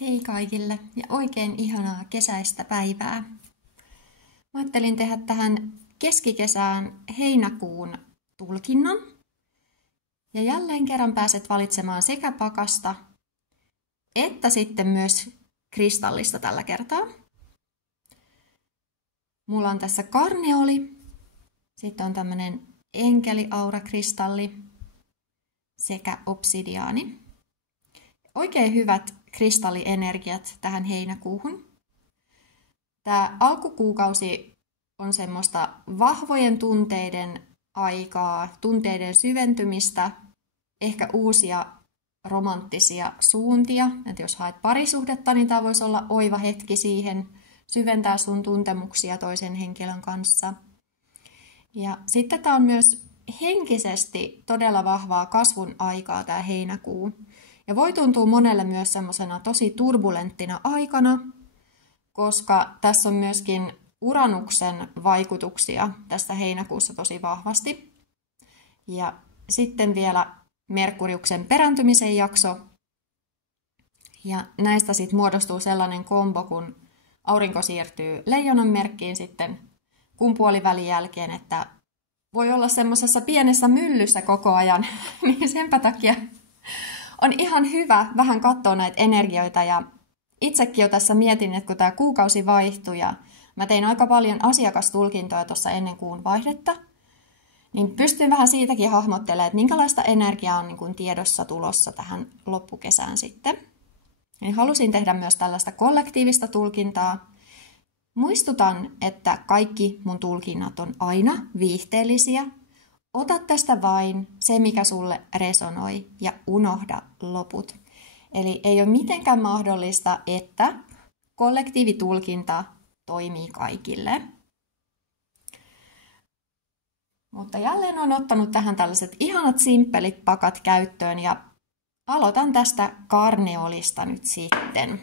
Hei kaikille ja oikein ihanaa kesäistä päivää. Mä ajattelin tehdä tähän keskikesään heinäkuun tulkinnan. Ja jälleen kerran pääset valitsemaan sekä pakasta että sitten myös kristallista tällä kertaa. Mulla on tässä karneoli, sitten on tämmönen enkeliaurakristalli sekä obsidiaani. Oikein hyvät kristallienergiat tähän heinäkuuhun. Tämä alkukuukausi on semmoista vahvojen tunteiden aikaa, tunteiden syventymistä, ehkä uusia romanttisia suuntia. Että jos haet parisuhdetta, niin tämä voisi olla oiva hetki siihen syventää sun tuntemuksia toisen henkilön kanssa. Ja sitten tämä on myös henkisesti todella vahvaa kasvun aikaa tämä heinäkuu. Ja voi tuntua monelle myös semmoisena tosi turbulenttina aikana, koska tässä on myöskin Uranuksen vaikutuksia tässä heinäkuussa tosi vahvasti. Ja sitten vielä Merkuriuksen perääntymisen jakso. Ja näistä sitten muodostuu sellainen kombo, kun aurinko siirtyy Leijonan merkkiin sitten kuun puolivälin jälkeen, että voi olla semmoisessa pienessä myllyssä koko ajan, niin senpä takia on ihan hyvä vähän katsoa näitä energioita ja itsekin jo tässä mietin, että kun tämä kuukausi vaihtui ja mä tein aika paljon asiakastulkintoja tuossa ennen kuun vaihdetta, niin pystyn vähän siitäkin hahmottelemaan, että minkälaista energiaa on niin kuin tiedossa tulossa tähän loppukesään sitten. Eli halusin tehdä myös tällaista kollektiivista tulkintaa. Muistutan, että kaikki mun tulkinnat on aina viihteellisiä. Ota tästä vain se, mikä sulle resonoi ja unohda loput. Eli ei ole mitenkään mahdollista, että kollektiivitulkinta toimii kaikille. Mutta jälleen olen ottanut tähän tällaiset ihanat simppelit pakat käyttöön ja aloitan tästä karneolista nyt sitten.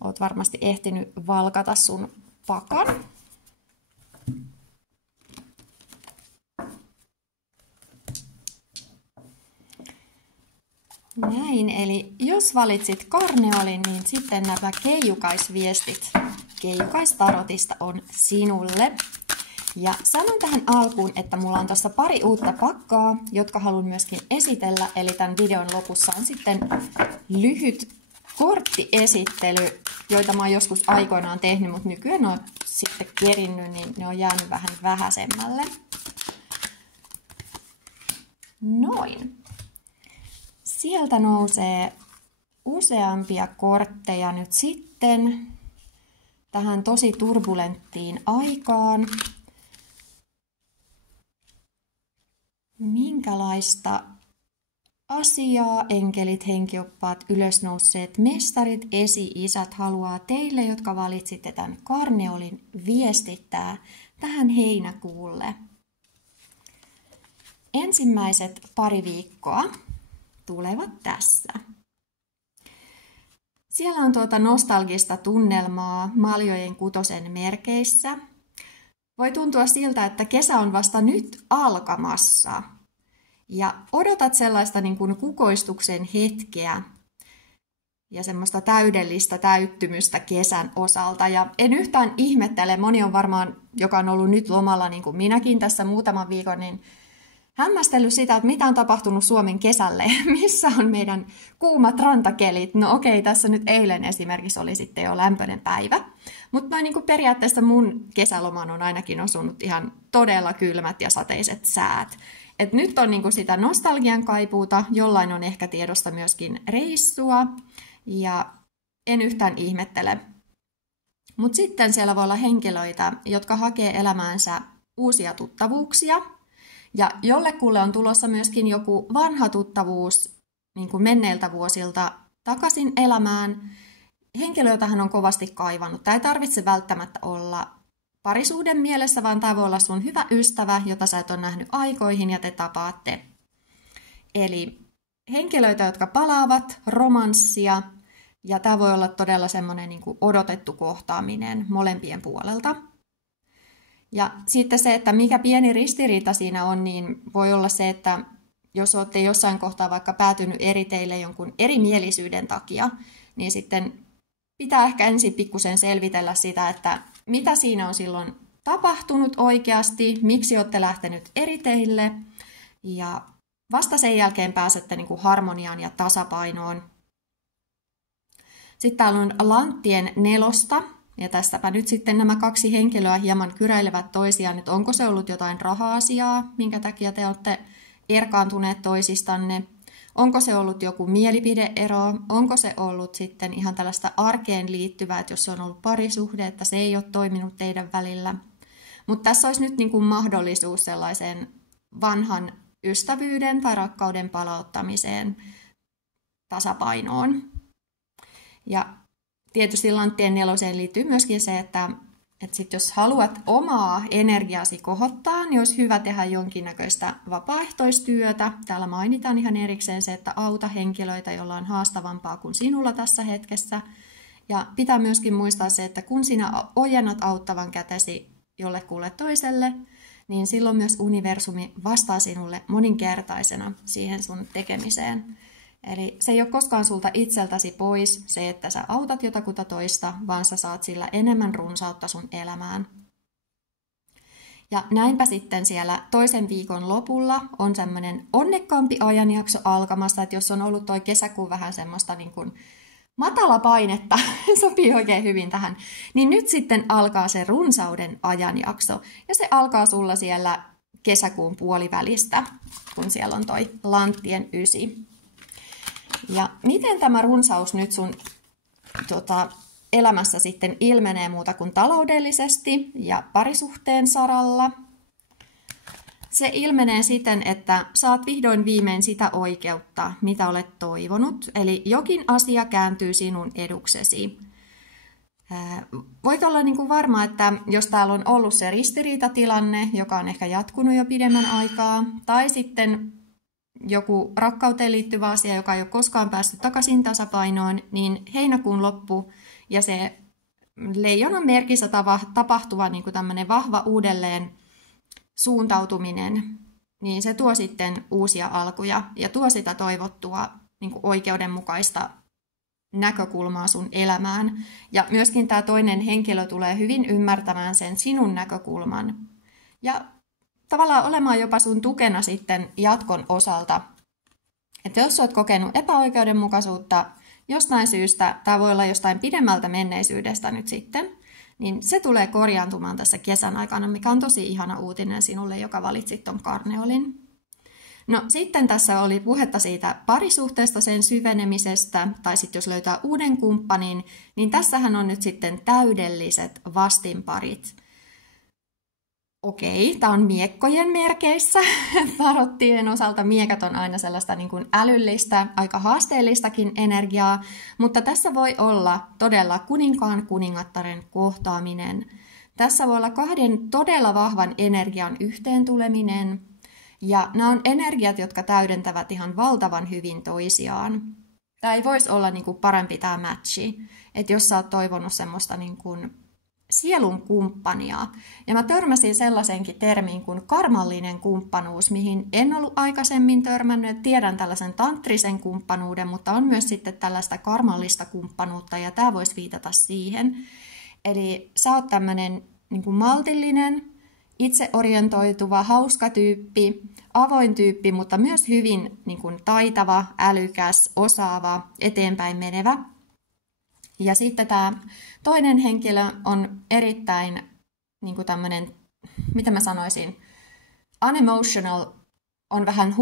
Olet varmasti ehtinyt valkata sun pakan. Näin, eli jos valitsit karneolin, niin sitten nämä keijukaisviestit keijukaistarotista on sinulle. Ja sanon tähän alkuun, että mulla on tuossa pari uutta pakkaa, jotka haluan myöskin esitellä. Eli tämän videon lopussa on sitten lyhyt korttiesittely, joita mä oon joskus aikoinaan tehnyt, mutta nykyään on sitten kerinnyt, niin ne on jäänyt vähän vähäisemmälle. Noin. Sieltä nousee useampia kortteja nyt sitten tähän tosi turbulenttiin aikaan. Minkälaista asiaa enkelit, henkioppaat, ylösnousseet mestarit, esi-isät haluaa teille, jotka valitsitte tämän karneolin, viestittää tähän heinäkuulle? Ensimmäiset pari viikkoa tulevat tässä. Siellä on tuota nostalgista tunnelmaa Maljojen kutosen merkeissä. Voi tuntua siltä, että kesä on vasta nyt alkamassa. Ja odotat sellaista niin kuin kukoistuksen hetkeä ja semmoista täydellistä täyttymystä kesän osalta. Ja en yhtään ihmettele, moni on varmaan, joka on ollut nyt lomalla niin kuin minäkin tässä muutaman viikon, niin hämmästellyt sitä, että mitä on tapahtunut Suomen kesälle, missä on meidän kuumat rantakelit. No okei, tässä nyt eilen esimerkiksi oli sitten jo lämpöinen päivä. Mutta noin niin kuin periaatteessa mun kesälomaan on ainakin osunut ihan todella kylmät ja sateiset säät. Et nyt on niin kuin sitä nostalgian kaipuuta, jollain on ehkä tiedosta myöskin reissua ja en yhtään ihmettele. Mutta sitten siellä voi olla henkilöitä, jotka hakee elämäänsä uusia tuttavuuksia. Ja jollekulle on tulossa myöskin joku vanha tuttavuus niin kuin menneiltä vuosilta takaisin elämään. Henkilö, jota hän on kovasti kaivannut. Tämä ei tarvitse välttämättä olla parisuuden mielessä, vaan tämä voi olla sun hyvä ystävä, jota sä et ole nähnyt aikoihin ja te tapaatte. Eli henkilöitä, jotka palaavat, romanssia, ja tämä voi olla todella semmoinen niin kuin odotettu kohtaaminen molempien puolelta. Ja sitten se, että mikä pieni ristiriita siinä on, niin voi olla se, että jos olette jossain kohtaa vaikka päätynyt eri teille jonkun erimielisyyden takia, niin sitten pitää ehkä ensin pikkusen selvitellä sitä, että mitä siinä on silloin tapahtunut oikeasti, miksi olette lähtenyt eri teille, ja vasta sen jälkeen pääsette niin kuin harmoniaan ja tasapainoon. Sitten täällä on lanttien nelosta, ja tästäpä nyt sitten nämä kaksi henkilöä hieman kyräilevät toisiaan, että onko se ollut jotain raha-asiaa, minkä takia te olette erkaantuneet toisistanne. Onko se ollut joku mielipideero, onko se ollut sitten ihan tällaista arkeen liittyvää, että jos se on ollut parisuhde, että se ei ole toiminut teidän välillä. Mutta tässä olisi nyt niin kuin mahdollisuus sellaiseen vanhan ystävyyden tai rakkauden palauttamiseen tasapainoon. Ja tietysti lanttien neloseen liittyy myöskin se, että sit jos haluat omaa energiasi kohottaa, niin olisi hyvä tehdä jonkinnäköistä vapaaehtoistyötä. Täällä mainitaan ihan erikseen se, että auta henkilöitä, joilla on haastavampaa kuin sinulla tässä hetkessä. Ja pitää myöskin muistaa se, että kun sinä ojennat auttavan kätesi jollekulle toiselle, niin silloin myös universumi vastaa sinulle moninkertaisena siihen sun tekemiseen. Eli se ei ole koskaan sulta itseltäsi pois se, että sä autat jotakuta toista, vaan sä saat sillä enemmän runsautta sun elämään. Ja näinpä sitten siellä toisen viikon lopulla on semmoinen onnekkaampi ajanjakso alkamassa, että jos on ollut toi kesäkuu vähän semmoista niin kuin matala painetta, sopii oikein hyvin tähän, niin nyt sitten alkaa se runsauden ajanjakso. Ja se alkaa sulla siellä kesäkuun puolivälistä, kun siellä on toi lanttien 9. Ja miten tämä runsaus nyt sun elämässä sitten ilmenee muuta kuin taloudellisesti ja parisuhteen saralla? Se ilmenee siten, että saat vihdoin viimein sitä oikeutta, mitä olet toivonut, eli jokin asia kääntyy sinun eduksesi. Voit olla niin kuin varma, että jos täällä on ollut se ristiriitatilanne, joka on ehkä jatkunut jo pidemmän aikaa, tai sitten joku rakkauteen liittyvä asia, joka ei ole koskaan päässyt takaisin tasapainoon, niin heinäkuun loppu ja se leijonan merkissä tapahtuva niin kuin tämmöinen vahva uudelleen suuntautuminen, niin se tuo sitten uusia alkuja ja tuo sitä toivottua niin kuin oikeudenmukaista näkökulmaa sun elämään. Ja myöskin tämä toinen henkilö tulee hyvin ymmärtämään sen sinun näkökulman ja tavallaan olemaan jopa sun tukena sitten jatkon osalta. Että jos olet kokenut epäoikeudenmukaisuutta jostain syystä, tämä voi olla jostain pidemmältä menneisyydestä nyt sitten, niin se tulee korjaantumaan tässä kesän aikana, mikä on tosi ihana uutinen sinulle, joka valitsit ton karneolin. No sitten tässä oli puhetta siitä parisuhteesta, sen syvenemisestä, tai sitten jos löytää uuden kumppanin, niin tässähän on nyt sitten täydelliset vastinparit. Okei, tämä on miekkojen merkeissä. Tarottien osalta miekat on aina sellaista niin kuin älyllistä, aika haasteellistakin energiaa, mutta tässä voi olla todella kuninkaan kuningattaren kohtaaminen. Tässä voi olla kahden todella vahvan energian yhteentuleminen, ja nämä on energiat, jotka täydentävät ihan valtavan hyvin toisiaan. Tämä ei voisi olla niin kuin parempi tämä matchi, että jos sä oot toivonut semmoista niin kuin sielun kumppania. Ja mä törmäsin sellaisenkin termiin kuin karmallinen kumppanuus, mihin en ollut aikaisemmin törmännyt. Tiedän tällaisen tantrisen kumppanuuden, mutta on myös sitten tällaista karmallista kumppanuutta, ja tämä voisi viitata siihen. Eli sä oot tämmöinen niin kuin maltillinen, itseorientoituva, hauska tyyppi, avoin tyyppi, mutta myös hyvin niin kuin taitava, älykäs, osaava, eteenpäin menevä. Ja sitten tämä toinen henkilö on erittäin niin kuin tämmöinen, mitä mä sanoisin, unemotional, on vähän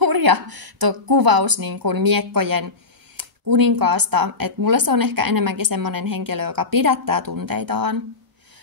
hurja tuo kuvaus niin kuin miekkojen kuninkaasta. Et mulle se on ehkä enemmänkin semmoinen henkilö, joka pidättää tunteitaan,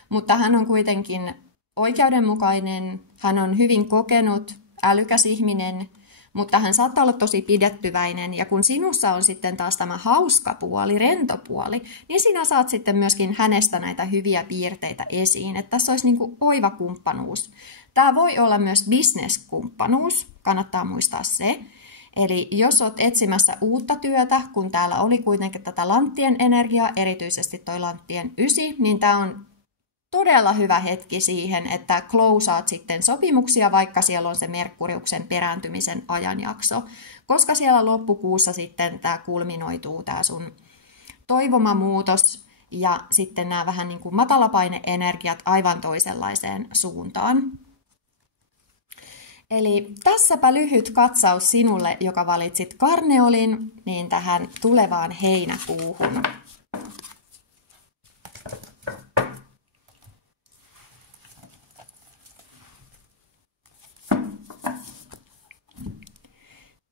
mutta hän on kuitenkin oikeudenmukainen, hän on hyvin kokenut, älykäs ihminen, mutta hän saattaa olla tosi pidettyväinen, ja kun sinussa on sitten taas tämä hauska puoli, rento puoli, niin sinä saat sitten myöskin hänestä näitä hyviä piirteitä esiin, että tässä olisi niin kuin oiva kumppanuus. Tämä voi olla myös business-kumppanuus, kannattaa muistaa se. Eli jos olet etsimässä uutta työtä, kun täällä oli kuitenkin tätä lanttien energiaa, erityisesti toi lanttien 9, niin tämä on todella hyvä hetki siihen, että closeaat sitten sopimuksia, vaikka siellä on se Merkuriuksen perääntymisen ajanjakso, koska siellä loppukuussa sitten tämä kulminoituu, tämä sun toivomamuutos ja sitten nämä vähän niin kuin matalapaine-energiat aivan toisenlaiseen suuntaan. Eli tässäpä lyhyt katsaus sinulle, joka valitsit karneolin, niin tähän tulevaan heinäkuuhun.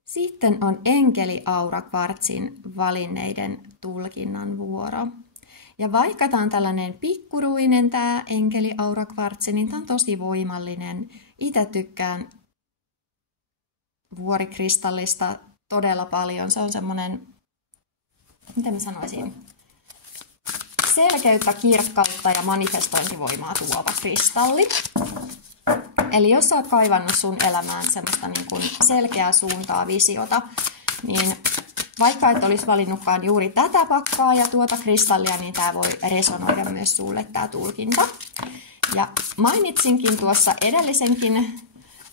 Sitten on enkeli-aura-kvartsin valinneiden tulkinnan vuoro. Ja vaikka tämä on tällainen pikkuruinen tämä enkeli-aura-kvartsi, niin tämä on tosi voimallinen. Itse tykkään vuorikristallista todella paljon. Se on semmoinen, miten mä sanoisin, selkeyttä, kirkkautta ja manifestointivoimaa tuova kristalli. Eli jos sä oot kaivannut sun elämään semmoista niin kuin selkeää suuntaa, visiota, niin vaikka et olisi valinnutkaan juuri tätä pakkaa ja tuota kristallia, niin tämä voi resonoida myös sulle tämä tulkinta. Ja mainitsinkin tuossa edellisenkin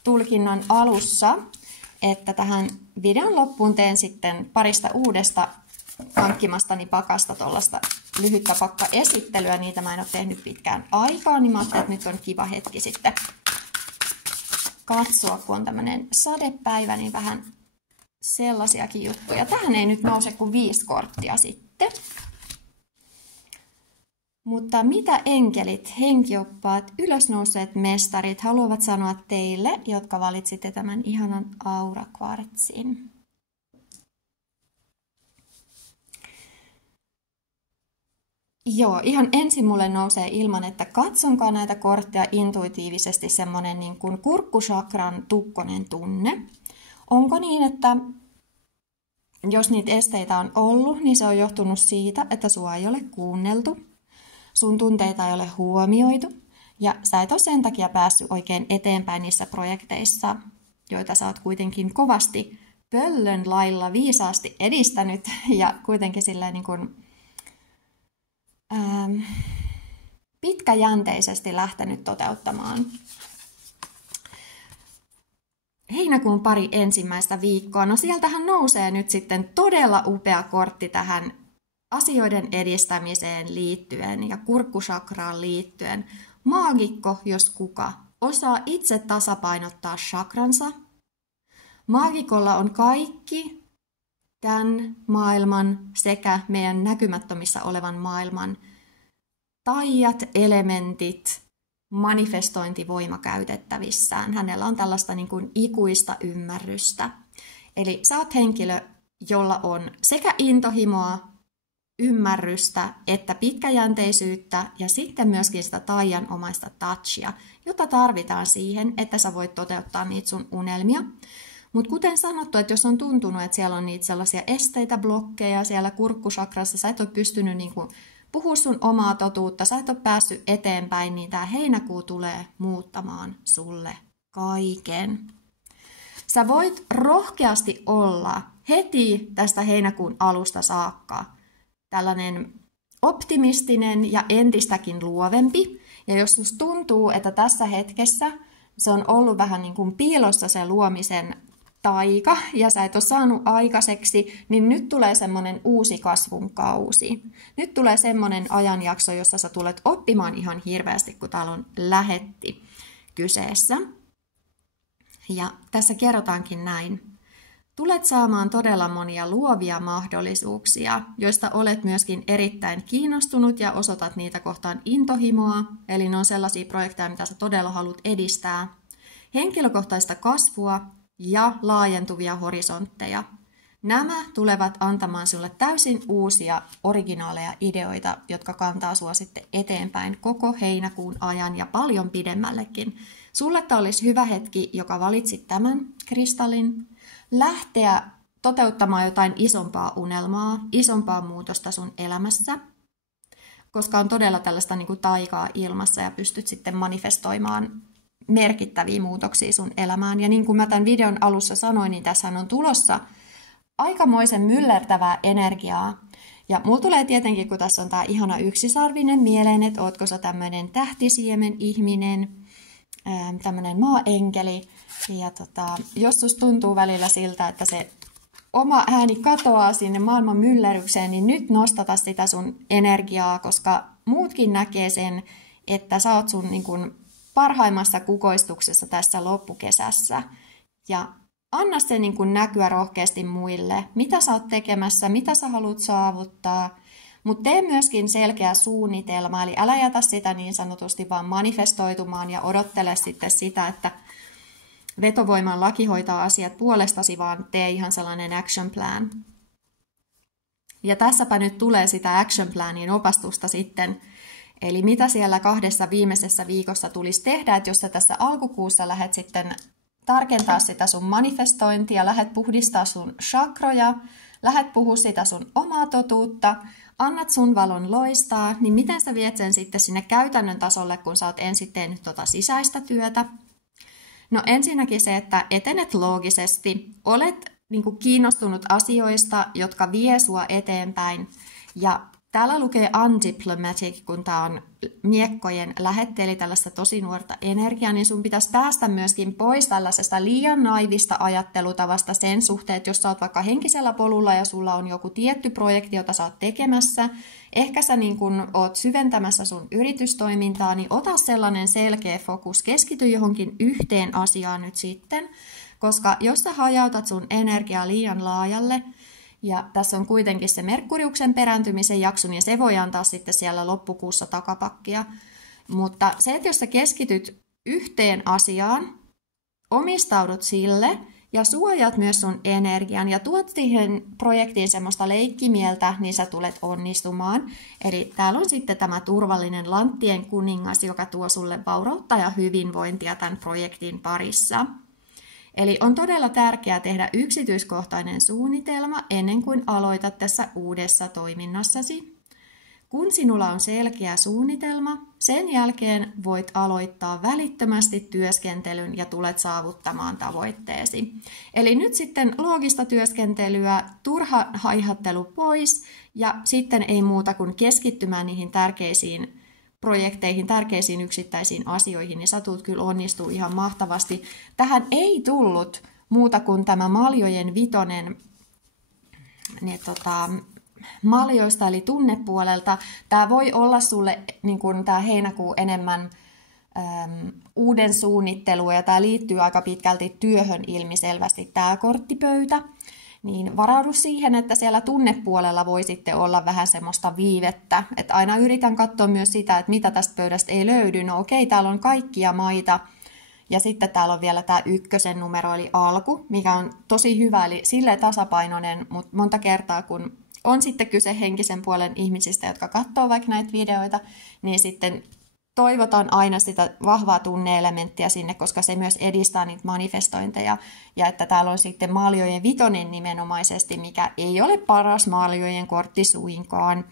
tulkinnan alussa, että tähän videon loppuun teen sitten parista uudesta hankkimastani pakasta tuollaista lyhyttä pakkaesittelyä. Niitä mä en ole tehnyt pitkään aikaa, niin mä ajattelin, että nyt on kiva hetki sitten katsoa, kun on tämmöinen sadepäivä, niin vähän sellaisiakin juttuja. Tähän ei nyt nouse kuin 5 korttia sitten. Mutta mitä enkelit, henkioppaat, ylösnouseet mestarit haluavat sanoa teille, jotka valitsitte tämän ihanan aura-kvartsin? Joo, ihan ensin mulle nousee ilman, että katsonkaan näitä kortteja intuitiivisesti semmoinen niin kuin kurkkusakran tukkonen tunne. Onko niin, että jos niitä esteitä on ollut, niin se on johtunut siitä, että sua ei ole kuunneltu, sun tunteita ei ole huomioitu ja sä et ole sen takia päässyt oikein eteenpäin niissä projekteissa, joita sä oot kuitenkin kovasti pöllön lailla viisaasti edistänyt ja kuitenkin silleen niin kuin pitkäjänteisesti lähtenyt toteuttamaan. Heinäkuun pari ensimmäistä viikkoa. No sieltähän nousee nyt sitten todella upea kortti tähän asioiden edistämiseen liittyen ja kurkkusakraan liittyen. Maagikko, jos kuka, osaa itse tasapainottaa chakransa. Maagikolla on kaikki tämän maailman sekä meidän näkymättömissä olevan maailman taijat, elementit, manifestointivoima käytettävissään. Hänellä on tällaista niin kuin ikuista ymmärrystä. Eli sä oot henkilö, jolla on sekä intohimoa, ymmärrystä että pitkäjänteisyyttä ja sitten myöskin sitä taijanomaista touchia, jota tarvitaan siihen, että sä voit toteuttaa niitä sun unelmia. Mutta kuten sanottu, että jos on tuntunut, että siellä on niitä sellaisia esteitä, blokkeja siellä kurkkusakrassa, sä et ole pystynyt niinku puhua sun omaa totuutta, sä et ole päässyt eteenpäin, niin tämä heinäkuu tulee muuttamaan sulle kaiken. Sä voit rohkeasti olla heti tästä heinäkuun alusta saakka tällainen optimistinen ja entistäkin luovempi. Ja jos susta tuntuu, että tässä hetkessä se on ollut vähän niin kuin piilossa se luomisen taika ja sä et ole saanut aikaiseksi, niin nyt tulee semmoinen uusi kasvun kausi. Nyt tulee semmoinen ajanjakso, jossa sä tulet oppimaan ihan hirveästi, kun täällä on lähetti kyseessä. Ja tässä kerrotaankin näin. Tulet saamaan todella monia luovia mahdollisuuksia, joista olet myöskin erittäin kiinnostunut ja osoitat niitä kohtaan intohimoa. Eli ne on sellaisia projekteja, mitä sä todella haluat edistää. Henkilökohtaista kasvua ja laajentuvia horisontteja. Nämä tulevat antamaan sinulle täysin uusia originaaleja ideoita, jotka kantaa sinua sitten eteenpäin koko heinäkuun ajan ja paljon pidemmällekin. Sulle tämä olisi hyvä hetki, joka valitsit tämän kristallin, lähteä toteuttamaan jotain isompaa unelmaa, isompaa muutosta sun elämässä, koska on todella tällaista niin kuin taikaa ilmassa ja pystyt sitten manifestoimaan merkittäviä muutoksia sun elämään. Ja niin kuin mä tämän videon alussa sanoin, niin tässä on tulossa aikamoisen myllertävää energiaa. Ja mulla tulee tietenkin, kun tässä on tää ihana yksisarvinen mieleen, että ootko sä tämmöinen tähtisiemen ihminen, tämmöinen maaenkeli. Ja jos susta tuntuu välillä siltä, että se oma ääni katoaa sinne maailman myllerrykseen, niin nyt nostata sitä sun energiaa, koska muutkin näkee sen, että sä oot sun niin kun parhaimmassa kukoistuksessa tässä loppukesässä. Ja anna se niin kun näkyä rohkeasti muille, mitä sä oot tekemässä, mitä sä haluat saavuttaa. Mutta tee myöskin selkeä suunnitelma, eli älä jätä sitä niin sanotusti vaan manifestoitumaan ja odottele sitten sitä, että vetovoiman laki hoitaa asiat puolestasi, vaan tee ihan sellainen action plan. Ja tässäpä nyt tulee sitä action planin opastusta sitten. Eli mitä siellä 2 viimeisessä viikossa tulisi tehdä, että jos sä tässä alkukuussa lähdet sitten tarkentaa sitä sun manifestointia, lähdet puhdistaa sun chakroja, lähdet puhua sitä sun omaa totuutta, annat sun valon loistaa, niin miten sä viet sen sitten sinne käytännön tasolle, kun sä oot ensin tehnyt sisäistä työtä? No ensinnäkin se, että etenet loogisesti, olet kiinnostunut asioista, jotka vie sua eteenpäin. Ja täällä lukee undiplomatic, kun tää on miekkojen lähette, eli tällaista tosi nuorta energiaa, niin sun pitäisi päästä myöskin pois tällaisesta liian naivista ajattelutavasta sen suhteen, että jos sä oot vaikka henkisellä polulla ja sulla on joku tietty projekti, jota sä oot tekemässä, ehkä sä niin kun oot syventämässä sun yritystoimintaa, niin ota sellainen selkeä fokus, keskity johonkin yhteen asiaan nyt sitten, koska jos sä hajautat sun energiaa liian laajalle, ja tässä on kuitenkin se Merkuriuksen perääntymisen jakso, niin se voi antaa sitten siellä loppukuussa takapakkia. Mutta se, että jos sä keskityt yhteen asiaan, omistaudut sille ja suojat myös sun energian ja tuot siihen projektiin semmoista leikkimieltä, niin sä tulet onnistumaan. Eli täällä on sitten tämä turvallinen lanttien kuningas, joka tuo sulle vaurautta ja hyvinvointia tämän projektin parissa. Eli on todella tärkeää tehdä yksityiskohtainen suunnitelma ennen kuin aloitat tässä uudessa toiminnassasi. Kun sinulla on selkeä suunnitelma, sen jälkeen voit aloittaa välittömästi työskentelyn ja tulet saavuttamaan tavoitteesi. Eli nyt sitten loogista työskentelyä, turha haihattelu pois ja sitten ei muuta kuin keskittymään niihin tärkeisiin projekteihin, tärkeisiin yksittäisiin asioihin, niin sä tulet kyllä onnistuu ihan mahtavasti. Tähän ei tullut muuta kuin tämä Maljojen 5, maljoista eli tunnepuolelta. Tämä voi olla sulle niin kuin tämä heinäkuu enemmän uuden suunnittelua ja tämä liittyy aika pitkälti työhön ilmiselvästi tämä korttipöytä. Niin varaudu siihen, että siellä tunnepuolella voi sitten olla vähän semmoista viivettä. Että aina yritän katsoa myös sitä, että mitä tästä pöydästä ei löydy. No okei, täällä on kaikkia maita. Ja sitten täällä on vielä tämä 1 numero, eli alku, mikä on tosi hyvä, eli silleen tasapainoinen. Mutta monta kertaa, kun on sitten kyse henkisen puolen ihmisistä, jotka katsoo vaikka näitä videoita, niin sitten toivotan aina sitä vahvaa tunne-elementtiä sinne, koska se myös edistää niitä manifestointeja. Ja että täällä on sitten Maljojen 5 nimenomaisesti, mikä ei ole paras Maljojen kortti suinkaan.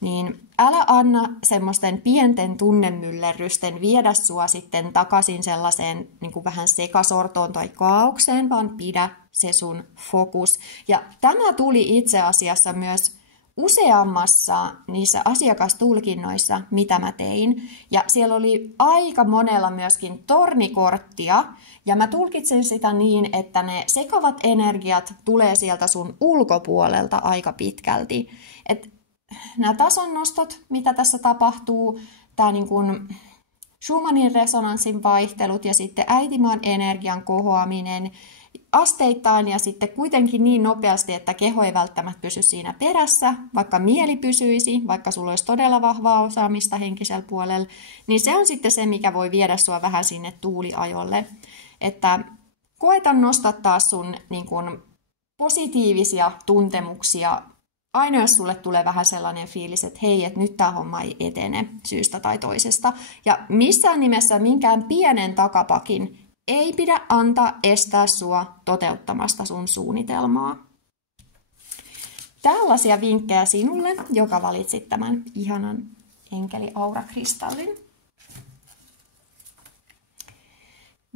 Niin älä anna semmoisten pienten tunnemyllerrysten viedä sua sitten takaisin sellaiseen niin kuin vähän sekasortoon tai kaaukseen, vaan pidä se sun fokus. Ja tämä tuli itse asiassa myös useammassa niissä asiakastulkinnoissa, mitä mä tein. Ja siellä oli aika monella myöskin tornikorttia. Ja mä tulkitsin sitä niin, että ne sekavat energiat tulee sieltä sun ulkopuolelta aika pitkälti. Et nämä tasonnostot, mitä tässä tapahtuu, tämä niin kuin Schumannin resonanssin vaihtelut ja sitten äitimaan energian kohoaminen asteittain ja sitten kuitenkin niin nopeasti, että keho ei välttämättä pysy siinä perässä, vaikka mieli pysyisi, vaikka sulla olisi todella vahvaa osaamista henkisellä puolella, niin se on sitten se, mikä voi viedä sua vähän sinne tuuliajolle. Että koeta nostattaa sun niin kuin positiivisia tuntemuksia. Aina jos sulle tulee vähän sellainen fiilis, että hei, että nyt tämä homma ei etene syystä tai toisesta. Ja missään nimessä minkään pienen takapakin ei pidä antaa estää sua toteuttamasta sun suunnitelmaa. Tällaisia vinkkejä sinulle, joka valitsit tämän ihanan enkeli-aurakristallin.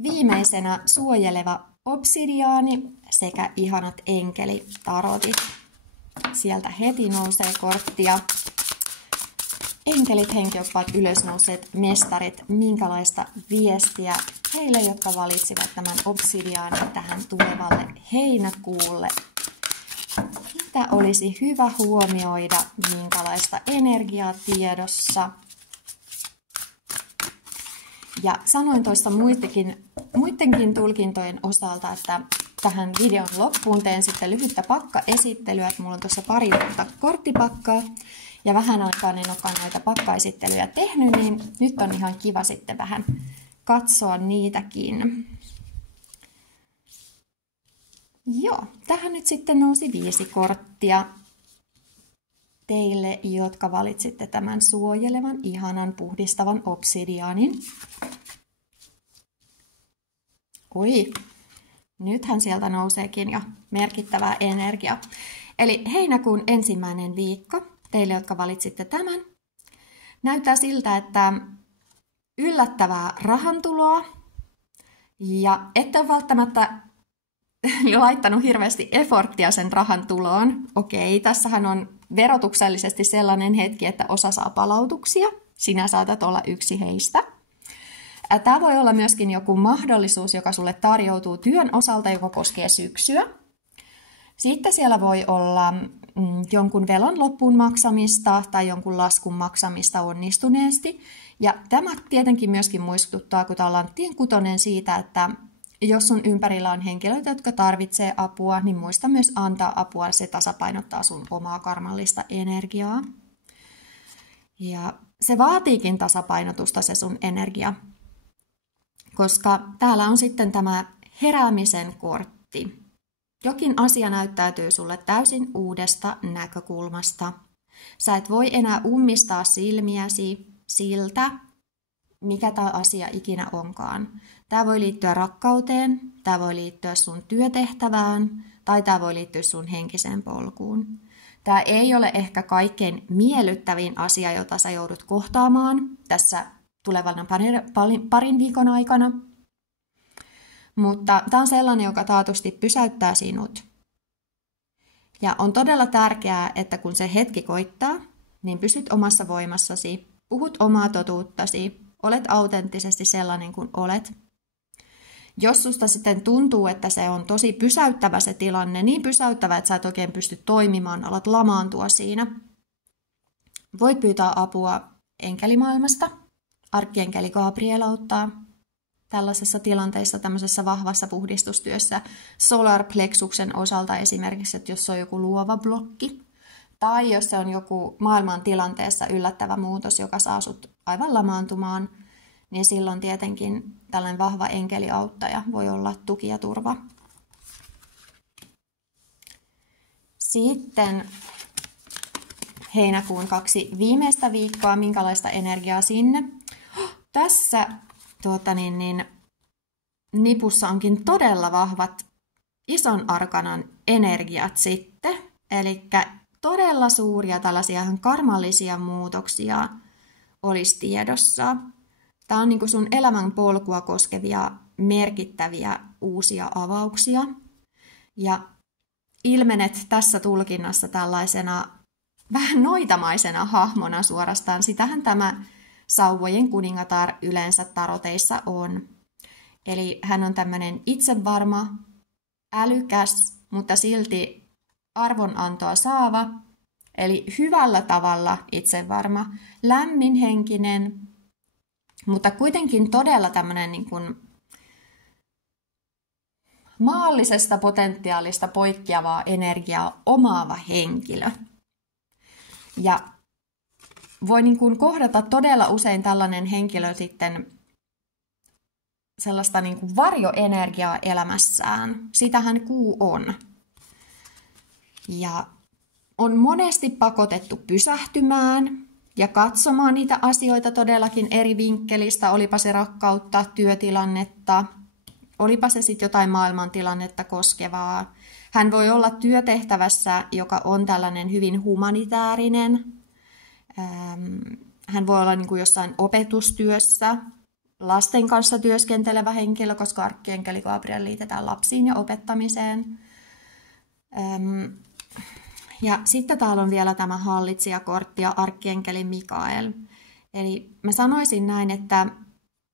Viimeisenä suojeleva obsidiaani sekä ihanat enkelitarotit. Sieltä heti nousee korttia. Enkelit, henkioppaat, ylösnouseet mestarit, minkälaista viestiä heille, jotka valitsivat tämän obsidiaanin tähän tulevalle heinäkuulle. mistä olisi hyvä huomioida, minkälaista energiaa tiedossa. Ja sanoin tuossa muidenkin tulkintojen osalta, että tähän videon loppuun teen sitten lyhyttä pakkaesittelyä, että mulla on tuossa pari korttipakkaa ja vähän aikaa en olekaan näitä pakkaesittelyjä tehnyt, niin nyt on ihan kiva sitten vähän katsoa niitäkin. Joo, tähän nyt sitten nousi 5 korttia teille, jotka valitsitte tämän suojelevan, ihanan, puhdistavan obsidiaanin. Oi, nythän sieltä nouseekin jo merkittävää energiaa. Eli heinäkuun 1. viikko, teille, jotka valitsitte tämän, näyttää siltä, että yllättävää rahantuloa ja ette ole välttämättä laittanut hirveästi efforttia sen rahan tuloon. Okei, tässähän on verotuksellisesti sellainen hetki, että osa saa palautuksia. Sinä saatat olla yksi heistä. Tämä voi olla myöskin joku mahdollisuus, joka sulle tarjoutuu työn osalta, joka koskee syksyä. Sitten siellä voi olla jonkun velan loppuun maksamista tai jonkun laskun maksamista onnistuneesti. Ja tämä tietenkin myöskin muistuttaa, kun ollaan tienkutonen siitä, että jos sun ympärillä on henkilöitä, jotka tarvitsee apua, niin muista myös antaa apua. Se tasapainottaa sun omaa karmallista energiaa. Ja se vaatiikin tasapainotusta se sun energia, koska täällä on sitten tämä heräämisen kortti. Jokin asia näyttäytyy sulle täysin uudesta näkökulmasta. Sä et voi enää ummistaa silmiäsi siltä, mikä tämä asia ikinä onkaan. Tämä voi liittyä rakkauteen, tämä voi liittyä sun työtehtävään tai tämä voi liittyä sun henkiseen polkuun. Tämä ei ole ehkä kaikkein miellyttävin asia, jota sä joudut kohtaamaan tässä tulevana parin viikon aikana. Mutta tämä on sellainen, joka taatusti pysäyttää sinut. Ja on todella tärkeää, että kun se hetki koittaa, niin pysyt omassa voimassasi, puhut omaa totuuttasi, olet autenttisesti sellainen kuin olet. Jos susta sitten tuntuu, että se on tosi pysäyttävä se tilanne, niin pysäyttävä, että sä et oikein pysty toimimaan, alat lamaantua siinä. Voit pyytää apua enkelimaailmasta. Arkkienkeli Gabriel auttaa tällaisessa tilanteessa, tämmöisessä vahvassa puhdistustyössä solar plexuksen osalta esimerkiksi, että jos on joku luova blokki, tai jos se on joku maailman tilanteessa yllättävä muutos, joka saa sut aivan lamaantumaan, niin silloin tietenkin tällainen vahva enkeliauttaja voi olla tuki ja turva. Sitten heinäkuun 2 viimeistä viikkoa, minkälaista energiaa sinne. Tässä nipussa onkin todella vahvat ison arkanan energiat sitten, eli todella suuria tällaisia karmallisia muutoksia olisi tiedossa. Tämä on niin kuin sun elämän polkua koskevia merkittäviä uusia avauksia. Ja ilmenet tässä tulkinnassa tällaisena vähän noitamaisena hahmona suorastaan. Sitähän tämä sauvojen kuningatar yleensä taroteissa on. Eli hän on tämmöinen itsevarma, älykäs, mutta silti arvonantoa saava, eli hyvällä tavalla itsevarma, lämminhenkinen, mutta kuitenkin todella tämmöinen niin kuin maallisesta potentiaalista poikkeavaa energiaa omaava henkilö. Ja voi niin kuin kohdata todella usein tällainen henkilö sitten sellaista niin kuin varjoenergiaa elämässään. Sitähän kuu on. Ja on monesti pakotettu pysähtymään ja katsomaan niitä asioita todellakin eri vinkkelistä, olipa se rakkautta, työtilannetta, olipa se sitten jotain maailmantilannetta koskevaa. Hän voi olla työtehtävässä, joka on tällainen hyvin humanitäärinen. Hän voi olla niin kuin jossain opetustyössä, lasten kanssa työskentelevä henkilö, koska arkkienkeli Gabriel liitetään lapsiin ja opettamiseen. Ja sitten täällä on vielä tämä hallitsijakortti ja arkkienkeli Mikael. Eli mä sanoisin näin, että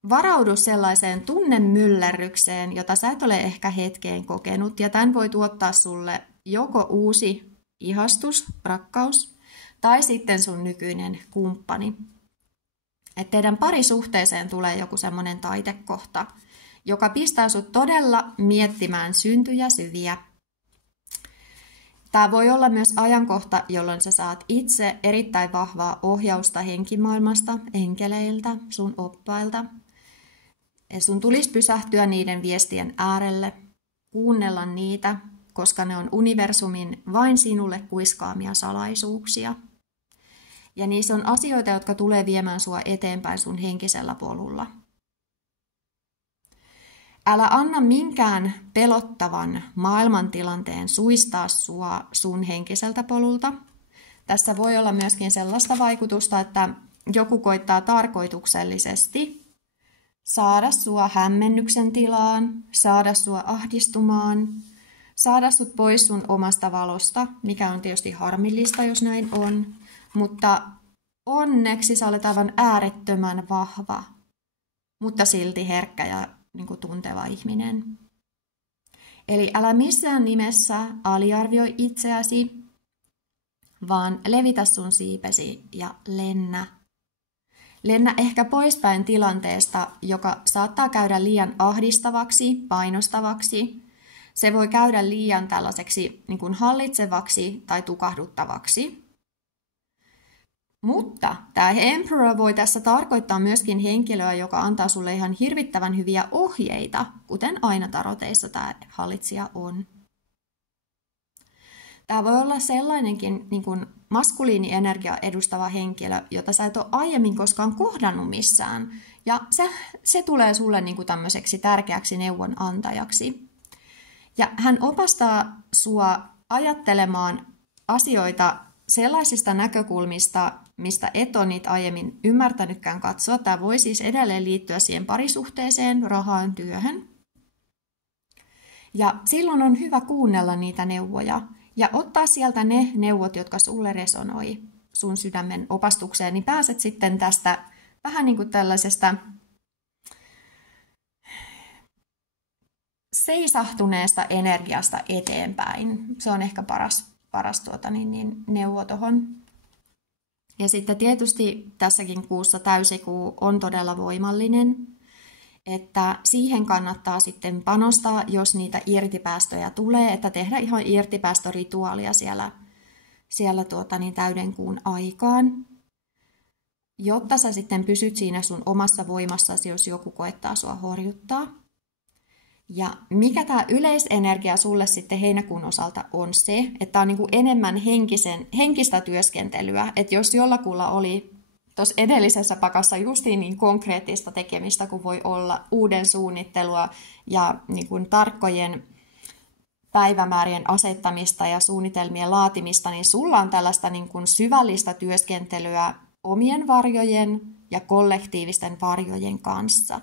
varaudu sellaiseen tunnemyllerrykseen, jota sä et ole ehkä hetkeen kokenut, ja tämän voi tuottaa sulle joko uusi ihastus, rakkaus, tai sitten sun nykyinen kumppani. Että teidän parisuhteeseen tulee joku semmoinen taitekohta, joka pistää sut todella miettimään syntyjä syviä. Tämä voi olla myös ajankohta, jolloin sä saat itse erittäin vahvaa ohjausta henkimaailmasta, enkeleiltä, sun oppailta. Ja sun tulisi pysähtyä niiden viestien äärelle, kuunnella niitä, koska ne on universumin vain sinulle kuiskaamia salaisuuksia. Ja niissä on asioita, jotka tulee viemään sua eteenpäin sun henkisellä polulla. Älä anna minkään pelottavan maailmantilanteen suistaa sua sun henkiseltä polulta. Tässä voi olla myöskin sellaista vaikutusta, että joku koittaa tarkoituksellisesti saada sua hämmennyksen tilaan, saada sua ahdistumaan, saada sut pois sun omasta valosta, mikä on tietysti harmillista, jos näin on. Mutta onneksi sä olet aivan äärettömän vahva, mutta silti herkkä ja tunteva ihminen. Eli älä missään nimessä aliarvioi itseäsi, vaan levitä sun siipesi ja lennä. Lennä ehkä poispäin tilanteesta, joka saattaa käydä liian ahdistavaksi, painostavaksi. Se voi käydä liian tällaiseksi hallitsevaksi tai tukahduttavaksi. Mutta tämä Emperor voi tässä tarkoittaa myöskin henkilöä, joka antaa sulle ihan hirvittävän hyviä ohjeita, kuten aina taroteissa tämä hallitsija on. Tämä voi olla sellainenkin maskuliinienergia edustava henkilö, jota sä et ole aiemmin koskaan kohdannut missään. Ja se tulee sulle tämmöiseksi tärkeäksi neuvonantajaksi. Ja hän opastaa sua ajattelemaan asioita sellaisista näkökulmista, mistä et ole niitä aiemmin ymmärtänytkään katsoa. Tämä voi siis edelleen liittyä siihen parisuhteeseen, rahaan, työhön. Ja silloin on hyvä kuunnella niitä neuvoja ja ottaa sieltä ne neuvot, jotka sulle resonoi sun sydämen opastukseen, niin pääset sitten tästä vähän tällaisesta seisahtuneesta energiasta eteenpäin. Se on ehkä paras neuvo tohon. Ja sitten tietysti tässäkin kuussa täysikuu on todella voimallinen, että siihen kannattaa sitten panostaa, jos niitä irtipäästöjä tulee, että tehdä ihan irtipäästörituaalia siellä täydenkuun aikaan, jotta sä sitten pysyt siinä sun omassa voimassasi, jos joku koettaa sua horjuttaa. Ja mikä tämä yleisenergia sulle sitten heinäkuun osalta on se, että on enemmän henkistä työskentelyä. Että jos jollakulla oli tuossa edellisessä pakassa justiin niin konkreettista tekemistä kuin voi olla uuden suunnittelua ja tarkkojen päivämäärien asettamista ja suunnitelmien laatimista, niin sulla on tällaista syvällistä työskentelyä omien varjojen ja kollektiivisten varjojen kanssa.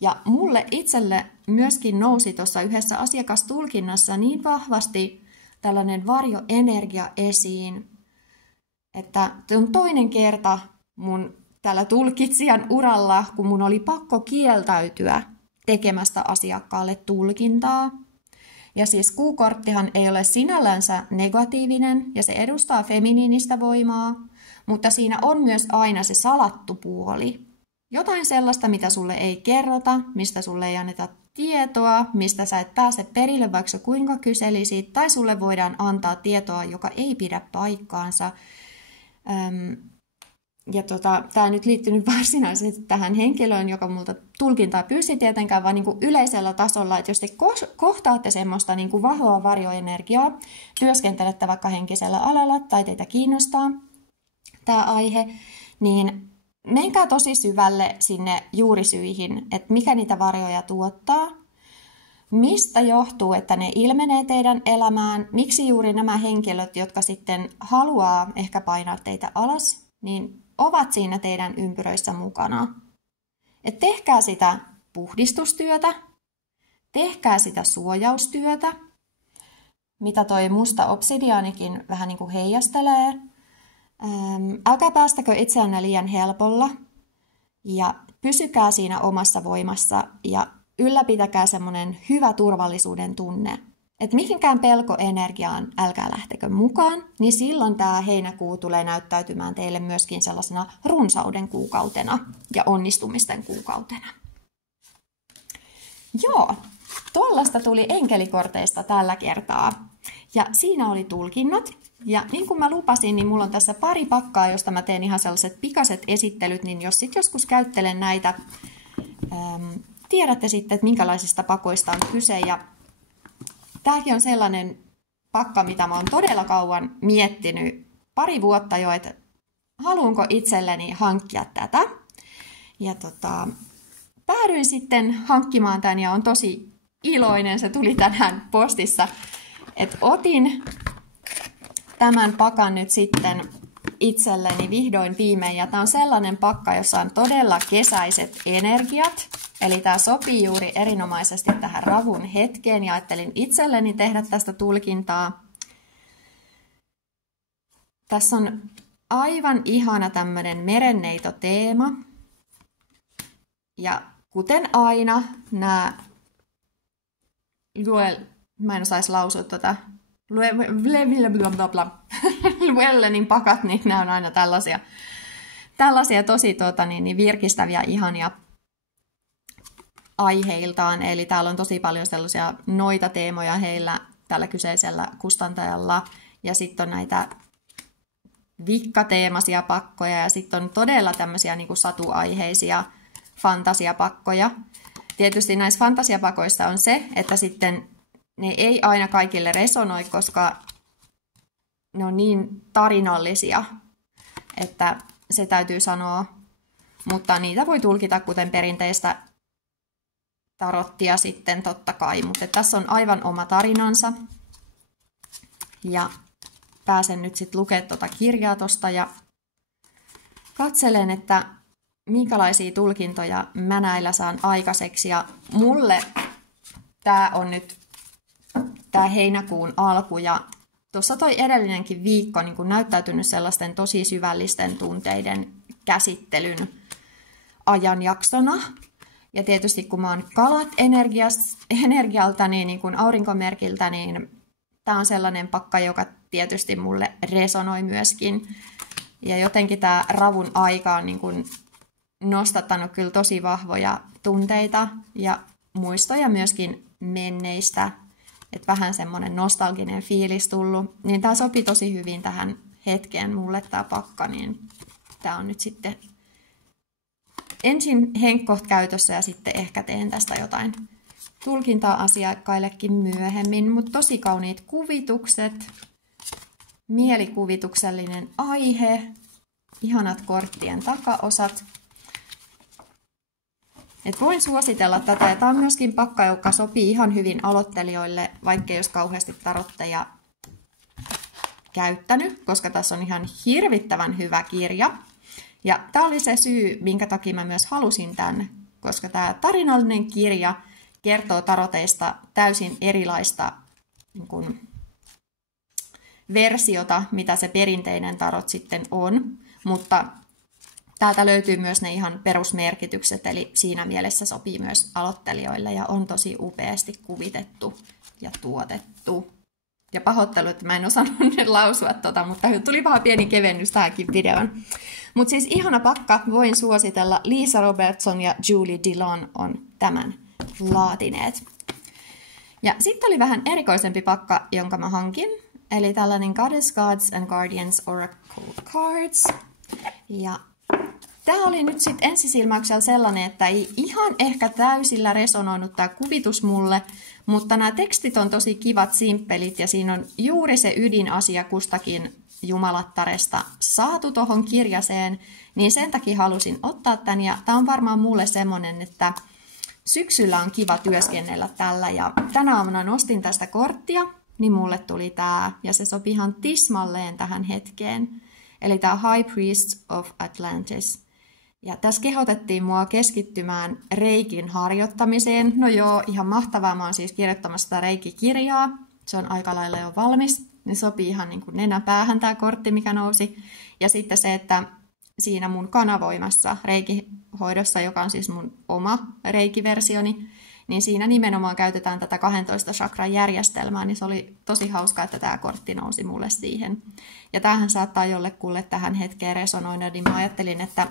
Ja mulle itselle myöskin nousi tuossa yhdessä asiakastulkinnassa niin vahvasti tällainen varjoenergia esiin, että on toinen kerta mun tällä tulkitsijan uralla, kun mun oli pakko kieltäytyä tekemästä asiakkaalle tulkintaa. Ja siis kuukorttihan ei ole sinällänsä negatiivinen ja se edustaa feminiinistä voimaa, mutta siinä on myös aina se salattu puoli. Jotain sellaista, mitä sulle ei kerrota, mistä sulle ei anneta tietoa, mistä sä et pääse perille, vaikka kuinka kyselisit, tai sulle voidaan antaa tietoa, joka ei pidä paikkaansa. Tämä nyt liittynyt varsinaisesti tähän henkilöön, joka multa tulkintaa pyysi tietenkään, vaan yleisellä tasolla, että jos te kohtaatte semmoista vahvaa varjoenergiaa, työskentelette vaikka henkisellä alalla tai teitä kiinnostaa tämä aihe, niin menkää tosi syvälle sinne juurisyihin, että mikä niitä varjoja tuottaa, mistä johtuu, että ne ilmenee teidän elämään, miksi juuri nämä henkilöt, jotka sitten haluaa ehkä painaa teitä alas, niin ovat siinä teidän ympyröissä mukana. Et tehkää sitä puhdistustyötä, tehkää sitä suojaustyötä, mitä toi musta obsidiaanikin vähän heijastelee. Älkää päästäkö itseänne liian helpolla ja pysykää siinä omassa voimassa ja ylläpitäkää semmoinen hyvä turvallisuuden tunne että mihinkään pelkoenergiaan älkää lähtekö mukaan, niin silloin tämä heinäkuu tulee näyttäytymään teille myöskin sellaisena runsauden kuukautena ja onnistumisten kuukautena. Joo, tuollaista tuli enkelikorteista tällä kertaa. Ja siinä oli tulkinnat. Ja niin kuin mä lupasin, niin mulla on tässä pari pakkaa, josta mä teen ihan sellaiset pikaset esittelyt, niin jos sit joskus käyttelen näitä, tiedätte sitten, että minkälaisista pakoista on kyse. Ja tämäkin on sellainen pakka, mitä mä oon todella kauan miettinyt, pari vuotta jo, että haluanko itselleni hankkia tätä. Ja päädyin sitten hankkimaan tämän ja on tosi iloinen, se tuli tänään postissa, että otin tämän pakan nyt sitten itselleni vihdoin viimein. Ja tämä on sellainen pakka, jossa on todella kesäiset energiat. Eli tämä sopii juuri erinomaisesti tähän ravun hetkeen ja ajattelin itselleni tehdä tästä tulkintaa. Tässä on aivan ihana tämmöinen merenneito-teema. Ja kuten aina, mä en osaisi lausua Llewellynin pakat, niin nämä on aina tällaisia tosi virkistäviä, ihania aiheiltaan. Eli täällä on tosi paljon sellaisia noita teemoja heillä tällä kyseisellä kustantajalla. Ja sitten on näitä vikkateemaisia pakkoja ja sitten on todella tämmöisiä niin kuin satuaiheisia fantasiapakkoja. Tietysti näissä fantasiapakoissa on se, että sitten ne ei aina kaikille resonoi, koska ne on niin tarinallisia, että se täytyy sanoa. Mutta niitä voi tulkita kuten perinteistä tarottia sitten totta kai. Mutta tässä on aivan oma tarinansa. Ja pääsen nyt sitten lukemaan tuota kirjaa tosta ja katselen, että minkälaisia tulkintoja mä näillä saan aikaiseksi. Ja mulle tää on nyt tää heinäkuun alku ja tuossa toi edellinenkin viikko niin kun näyttäytynyt sellaisten tosi syvällisten tunteiden käsittelyn ajanjaksona. Ja tietysti kun mä oon kalat energialta, niin kuin aurinkomerkiltä, niin tää on sellainen pakka, joka tietysti mulle resonoi myöskin. Ja jotenkin tää ravun aika on niin kun nostattanut kyllä tosi vahvoja tunteita ja muistoja myöskin menneistä. Että vähän semmoinen nostalginen fiilis tullut. Niin tää sopii tosi hyvin tähän hetkeen mulle tää pakka, niin tää on nyt sitten ensin henkkoht käytössä ja sitten ehkä teen tästä jotain tulkintaa asiakkaillekin myöhemmin. Mutta tosi kauniit kuvitukset, mielikuvituksellinen aihe, ihanat korttien takaosat. Et voin suositella tätä, ja tämä on myöskin pakka, joka sopii ihan hyvin aloittelijoille, vaikkei jos kauheasti tarotteja käyttänyt, koska tässä on ihan hirvittävän hyvä kirja. Ja tämä oli se syy, minkä takia mä myös halusin tämän, koska tämä tarinallinen kirja kertoo taroteista täysin erilaista niin kuin, versiota, mitä se perinteinen tarot sitten on, mutta täältä löytyy myös ne ihan perusmerkitykset, eli siinä mielessä sopii myös aloittelijoille ja on tosi upeasti kuvitettu ja tuotettu. Ja pahoittelu, että mä en osannut lausua mutta tuli paha pieni kevennys tähänkin videoon. Mutta siis ihana pakka, voin suositella. Lisa Robertson ja Julie Dillon on tämän laatineet. Ja sitten oli vähän erikoisempi pakka, jonka mä hankin. Eli tällainen Goddess, Gods and Guardians Oracle Cards. Ja tämä oli nyt sitten ensisilmäyksellä sellainen, että ei ihan ehkä täysillä resonoinut tämä kuvitus mulle, mutta nämä tekstit on tosi kivat, simppelit ja siinä on juuri se ydinasia kustakin jumalattaresta saatu tuohon kirjaseen, niin sen takia halusin ottaa tämän ja tämä on varmaan mulle semmoinen, että syksyllä on kiva työskennellä tällä ja tänä aamuna nostin tästä korttia, niin mulle tuli tämä ja se sopii ihan tismalleen tähän hetkeen. Eli tämä High Priest of Atlantis. Ja tässä kehotettiin mua keskittymään reikin harjoittamiseen. No joo, ihan mahtavaa. Mä oon siis kirjoittamassa sitä reikikirjaa. Se on aika lailla jo valmis. Ne sopii ihan niin kuin nenäpäähän tämä kortti, mikä nousi. Ja sitten se, että siinä mun kanavoimassa reikihoidossa, joka on siis mun oma reikiversioni, niin siinä nimenomaan käytetään tätä 12 chakran järjestelmää, niin se oli tosi hauskaa, että tämä kortti nousi mulle siihen. Ja tämähän saattaa jollekulle tähän hetkeen resonoida, niin mä ajattelin, että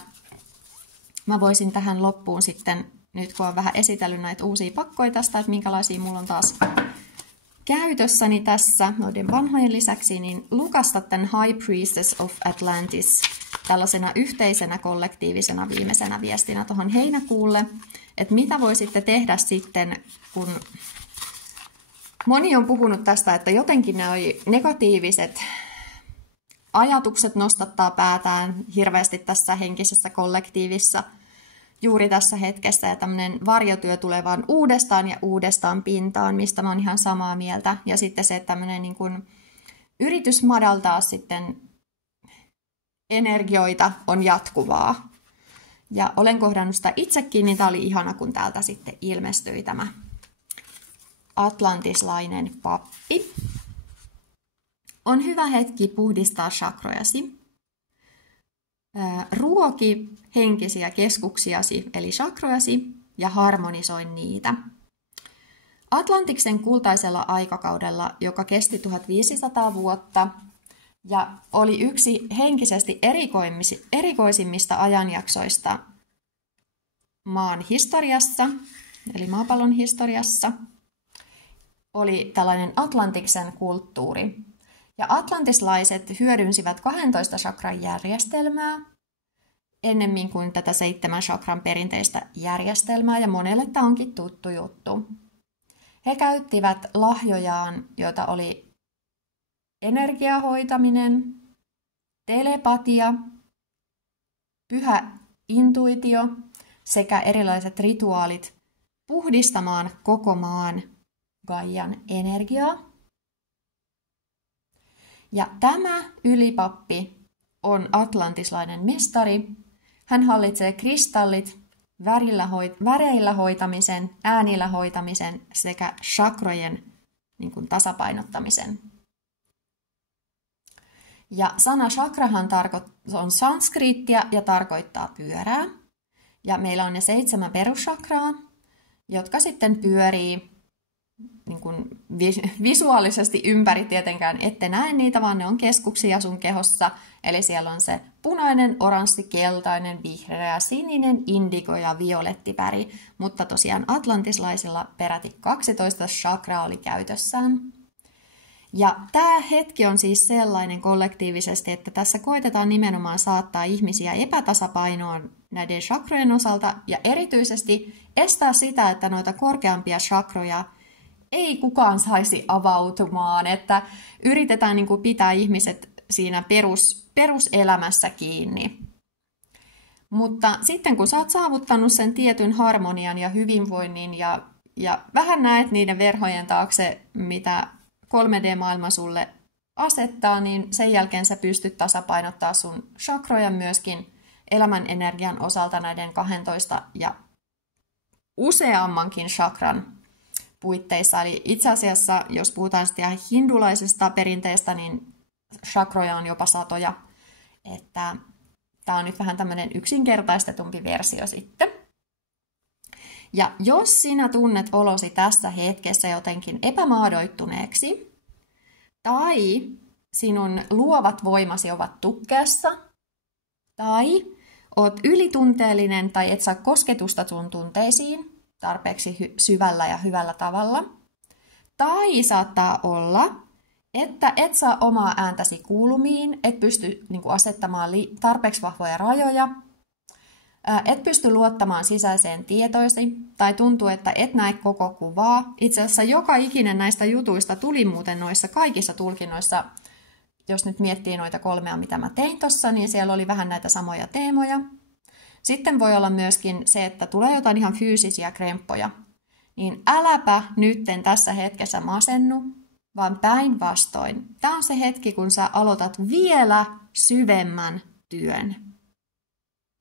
mä voisin tähän loppuun sitten, nyt kun olen vähän esitellyt näitä uusia pakkoja tästä, että minkälaisia mulla on taas käytössäni tässä noiden vanhojen lisäksi, niin lukasta tämän High Priestess of Atlantis tällaisena yhteisenä kollektiivisena viimeisenä viestinä tuohon heinäkuulle, että mitä voisitte tehdä sitten, kun moni on puhunut tästä, että jotenkin nämä negatiiviset ajatukset nostattaa päätään hirveästi tässä henkisessä kollektiivissa juuri tässä hetkessä, ja tämmöinen varjotyö tulee vaan uudestaan ja uudestaan pintaan, mistä mä oon ihan samaa mieltä. Ja sitten se tämmöinen niin kuin yritys madaltaa sitten energioita on jatkuvaa. Ja olen kohdannut sitä itsekin, niin tää oli ihana, kun täältä sitten ilmestyi tämä atlantislainen pappi. On hyvä hetki puhdistaa chakrojasi. Ruoki henkisiä keskuksiasi, eli chakrojasi, ja harmonisoi niitä. Atlantiksen kultaisella aikakaudella, joka kesti 1500 vuotta, ja oli yksi henkisesti erikoisimmista ajanjaksoista maan historiassa, eli maapallon historiassa, oli tällainen Atlantiksen kulttuuri. Ja atlantislaiset hyödynsivät 12 chakran järjestelmää ennemmin kuin tätä 7 chakran perinteistä järjestelmää, ja monelle tämä onkin tuttu juttu. He käyttivät lahjojaan, joita oli energiahoitaminen, telepatia, pyhä intuitio sekä erilaiset rituaalit puhdistamaan koko maan Gaian energiaa. Ja tämä ylipappi on atlantislainen mestari. Hän hallitsee kristallit, väreillä hoitamisen, äänillä hoitamisen sekä chakrojen tasapainottamisen. Ja sana chakrahan on sanskriittia ja tarkoittaa pyörää. Ja meillä on ne 7 peruschakraa, jotka sitten pyörii niin kuin visuaalisesti ympäri, tietenkään ette näe niitä, vaan ne on keskuksia sun kehossa. Eli siellä on se punainen, oranssi, keltainen, vihreä, sininen, indigo ja violetti väri. Mutta tosiaan atlantislaisilla peräti 12 chakraa oli käytössään. Ja tämä hetki on siis sellainen kollektiivisesti, että tässä koitetaan nimenomaan saattaa ihmisiä epätasapainoon näiden chakrojen osalta ja erityisesti estää sitä, että noita korkeampia chakroja ei kukaan saisi avautumaan, että yritetään niin kuin pitää ihmiset siinä peruselämässä kiinni. Mutta sitten kun sä oot saavuttanut sen tietyn harmonian ja hyvinvoinnin ja vähän näet niiden verhojen taakse, mitä 3D-maailma sulle asettaa, niin sen jälkeen sä pystyt tasapainottaa sun chakroja myöskin elämän energian osalta näiden 12 ja useammankin chakran puitteissa. Eli itse asiassa, jos puhutaan sitten hindulaisesta perinteestä, niin chakroja on jopa 100. Että tämä on nyt vähän tämmöinen yksinkertaistetumpi versio sitten. Ja jos sinä tunnet olosi tässä hetkessä jotenkin epämaadoittuneeksi, tai sinun luovat voimasi ovat tukkeessa, tai oot ylitunteellinen tai et saa kosketusta sun tunteisiin tarpeeksi syvällä ja hyvällä tavalla, tai saattaa olla, että et saa omaa ääntäsi kuulumiin, et pysty asettamaan tarpeeksi vahvoja rajoja, et pysty luottamaan sisäiseen tietoisi, tai tuntuu, että et näe koko kuvaa. Itse asiassa joka ikinen näistä jutuista tuli muuten noissa kaikissa tulkinnoissa, jos nyt miettii noita 3, mitä mä tein tossa, niin siellä oli vähän näitä samoja teemoja. Sitten voi olla myöskin se, että tulee jotain ihan fyysisiä kremppoja. Niin äläpä nytten tässä hetkessä masennu, vaan päinvastoin. Tämä on se hetki, kun sä aloitat vielä syvemmän työn.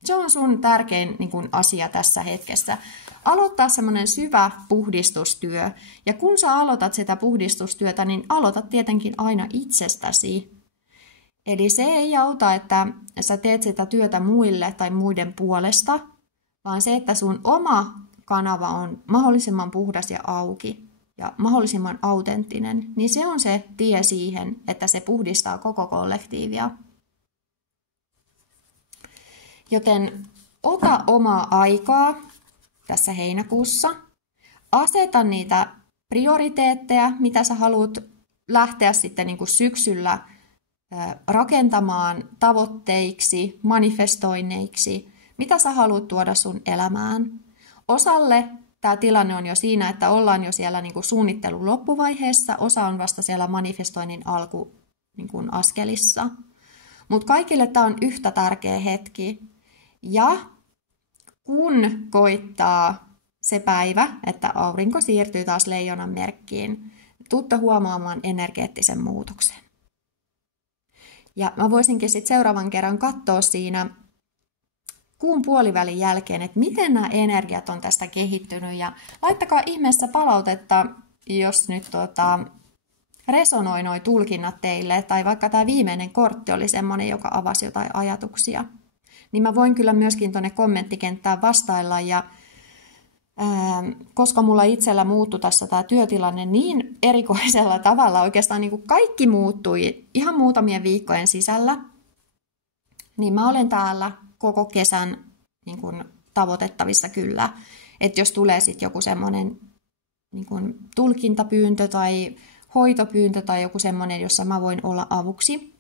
Se on sun tärkein asia tässä hetkessä. Aloittaa semmoinen syvä puhdistustyö. Ja kun sä aloitat sitä puhdistustyötä, niin aloitat tietenkin aina itsestäsi. Eli se ei auta, että sä teet sitä työtä muille tai muiden puolesta, vaan se, että sun oma kanava on mahdollisimman puhdas ja auki ja mahdollisimman autenttinen, niin se on se tie siihen, että se puhdistaa koko kollektiivia. Joten ota omaa aikaa tässä heinäkuussa. Aseta niitä prioriteetteja, mitä sä haluat lähteä sitten niin kuin syksyllä rakentamaan tavoitteiksi, manifestoinneiksi, mitä sä haluat tuoda sun elämään. Osalle tämä tilanne on jo siinä, että ollaan jo siellä niin kuin suunnittelun loppuvaiheessa, osa on vasta siellä manifestoinnin askelissa. Mutta kaikille tämä on yhtä tärkeä hetki. Ja kun koittaa se päivä, että aurinko siirtyy taas leijonan merkkiin, tuutte huomaamaan energeettisen muutoksen. Ja mä voisinkin sitten seuraavan kerran katsoa siinä kuun puolivälin jälkeen, että miten nämä energiat on tästä kehittynyt. Ja laittakaa ihmeessä palautetta, jos nyt resonoi noi tulkinnat teille, tai vaikka tämä viimeinen kortti oli semmoinen, joka avasi jotain ajatuksia. Niin mä voin kyllä myöskin tuonne kommenttikenttään vastailla, ja koska mulla itsellä muuttui tässä tämä työtilanne niin erikoisella tavalla, oikeastaan niin kuin kaikki muuttui ihan muutamien viikkojen sisällä, niin mä olen täällä koko kesän niin kuin tavoitettavissa kyllä. Että jos tulee sitten joku semmoinen niin kuin tulkintapyyntö tai hoitopyyntö tai joku semmoinen, jossa mä voin olla avuksi.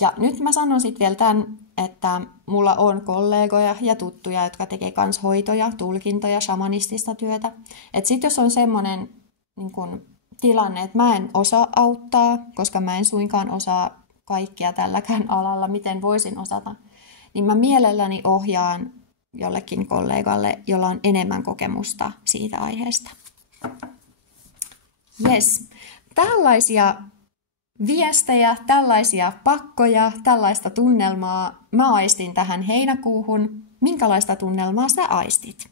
Ja nyt mä sanon sitten vielä tämän, että mulla on kollegoja ja tuttuja, jotka tekee kans hoitoja, tulkintoja, shamanistista työtä. Että sitten jos on semmoinen niin kun tilanne, että mä en osaa auttaa, koska mä en suinkaan osaa kaikkia tälläkään alalla, miten voisin osata, niin mä mielelläni ohjaan jollekin kollegalle, jolla on enemmän kokemusta siitä aiheesta. Yes. Tällaisia viestejä, tällaisia pakkoja, tällaista tunnelmaa mä aistin tähän heinäkuuhun. Minkälaista tunnelmaa sä aistit?